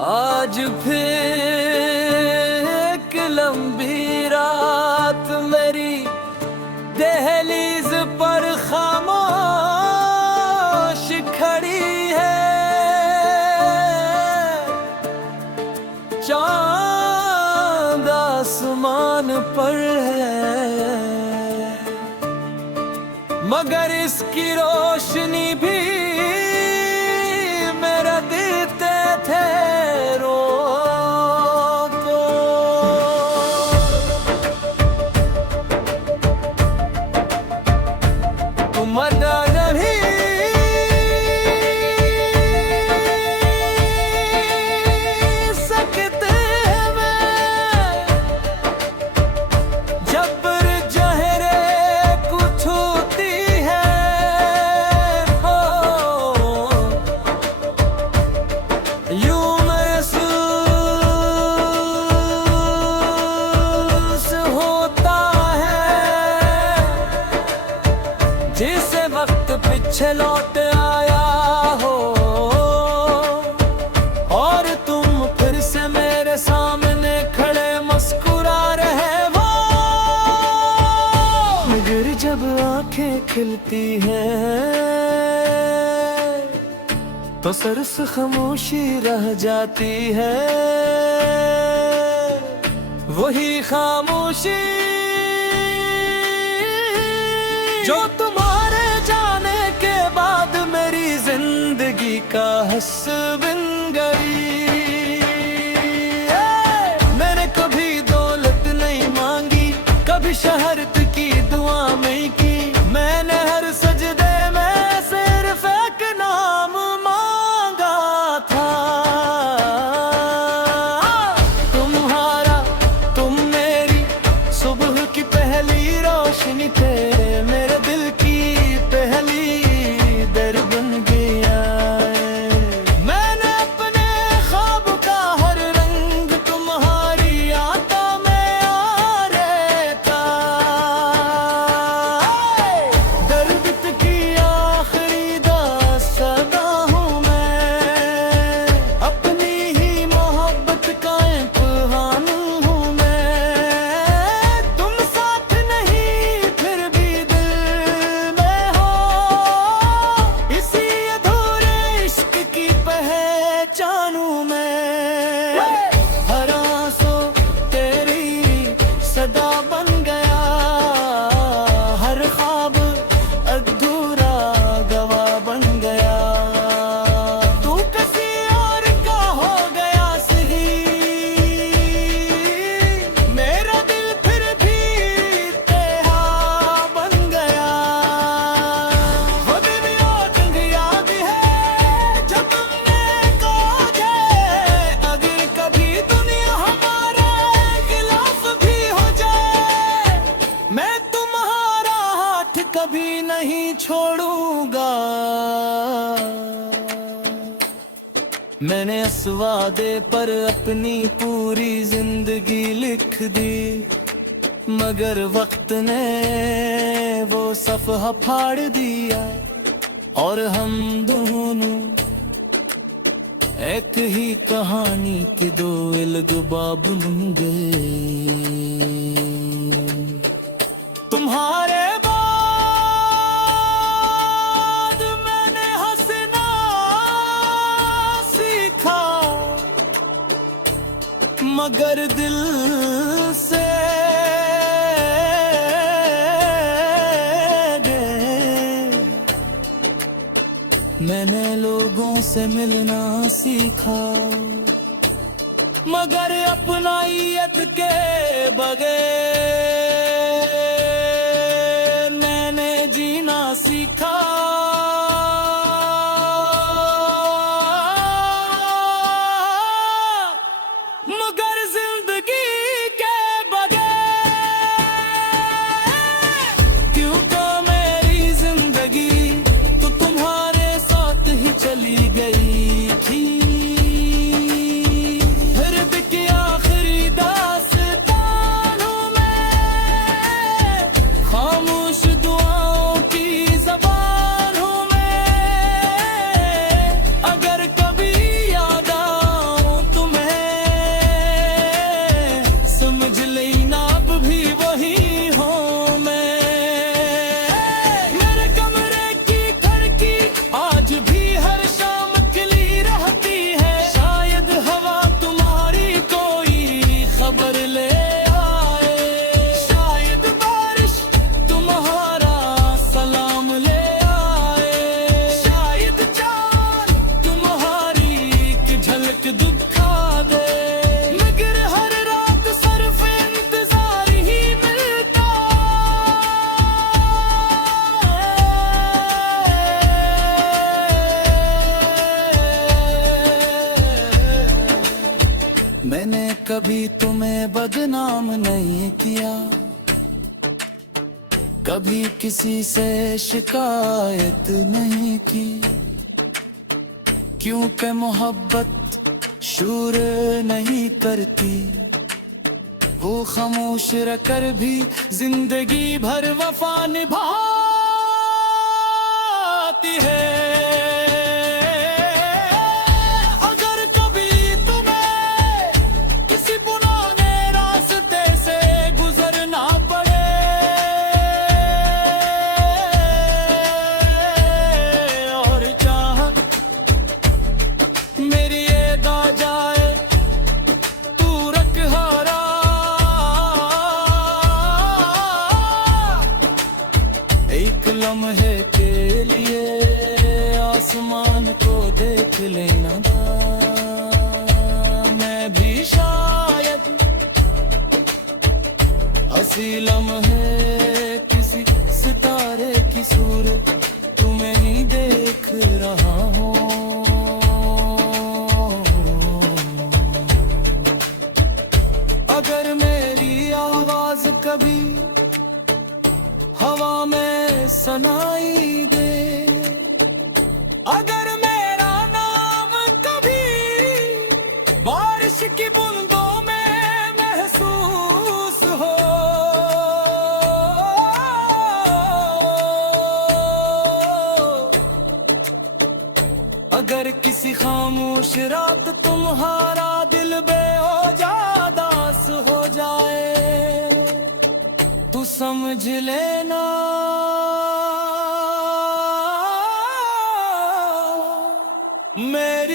आज फिर एक लंबी रात मेरी दहलीज पर खामोश खड़ी है। चांद आसमान पर है, मगर इसकी रोशनी भी मेरा देते थे रो तो। तुम मना नहीं सकते मैं, जबर जहरे कुछ होती है हो। यूं महसूस होता है जिसे वक्त पीछे लौट आया हो, और तुम फिर से मेरे सामने खड़े मुस्कुरा रहे हो। मगर जब आंखें खिलती हैं तो सिर्फ खामोशी रह जाती है। वही खामोशी जो तुम्हारे जाने के बाद मेरी जिंदगी का हस बन गई। मैंने कभी दौलत नहीं मांगी, कभी शहरत की दुआ नहीं की। मैंने हर सजदे में सिर्फ एक नाम मांगा था, तुम्हारा। तुम मेरी सुबह की पहली रोशनी थे, मेरे दिल की पहली दर बन गया। मैंने अपने ख्वाब का हर रंग तुम्हारी आंखों में आरेखा। दर्द की आखिरी दास्तां हूँ मैं, अपनी ही मोहब्बत का इम्तिहान हूँ मैं। तुम साथ नहीं फिर भी दिल में हो, इसी अधूरे इश्क की पहचान हूँ मैं। हर आंसू तेरी सदा बन गया, हर ख्वाब अधूरा गवाह बन गया। तू किसी और का हो गया सही, मेरा दिल फिर भी तेरा बन गया। वो दिन याद है जब तुमने कहा अगर कभी दुनिया हमारे खिलाफ भी हो जाए, मैं तुम्हारा हाथ कभी नहीं छोड़ूंगा। मैंने इस वादे पर अपनी पूरी जिंदगी लिख दी, मगर वक्त ने वो सफ़हा फाड़ दिया, और हम दोनों एक ही कहानी के दो अलग-बाब बन गए। तुम्हारे बाद मैंने हंसना सीखा, मगर दिल से मैंने लोगों से मिलना सीखा, मगर अपनाइयत के बगैर मैंने जीना सीखा। मगर जिंदगी के बगैर क्योंकि मेरी जिंदगी तो तुम्हारे साथ ही चली गई थी। हृदय की आखिरी दास्तान हूँ मैं, मैंने कभी तुम्हें बदनाम नहीं किया, कभी किसी से शिकायत नहीं की, क्योंकि मोहब्बत शूर नहीं करती, वो खामोश रहकर भी जिंदगी भर वफा निभाती है। एक लम्हे के लिए आसमान को देख लेना, मैं भी शायद हंसी लम्हे किसी सितारे की सूरत तुम्हें ही देख रहा हूँ। अगर मेरी आवाज कभी हवा में सुनाई दे, अगर मेरा नाम कभी बारिश की बूंदों में महसूस हो, अगर किसी खामोश रात तुम्हारा दिल बेओजादास हो जाए, तू समझ लेना मेरी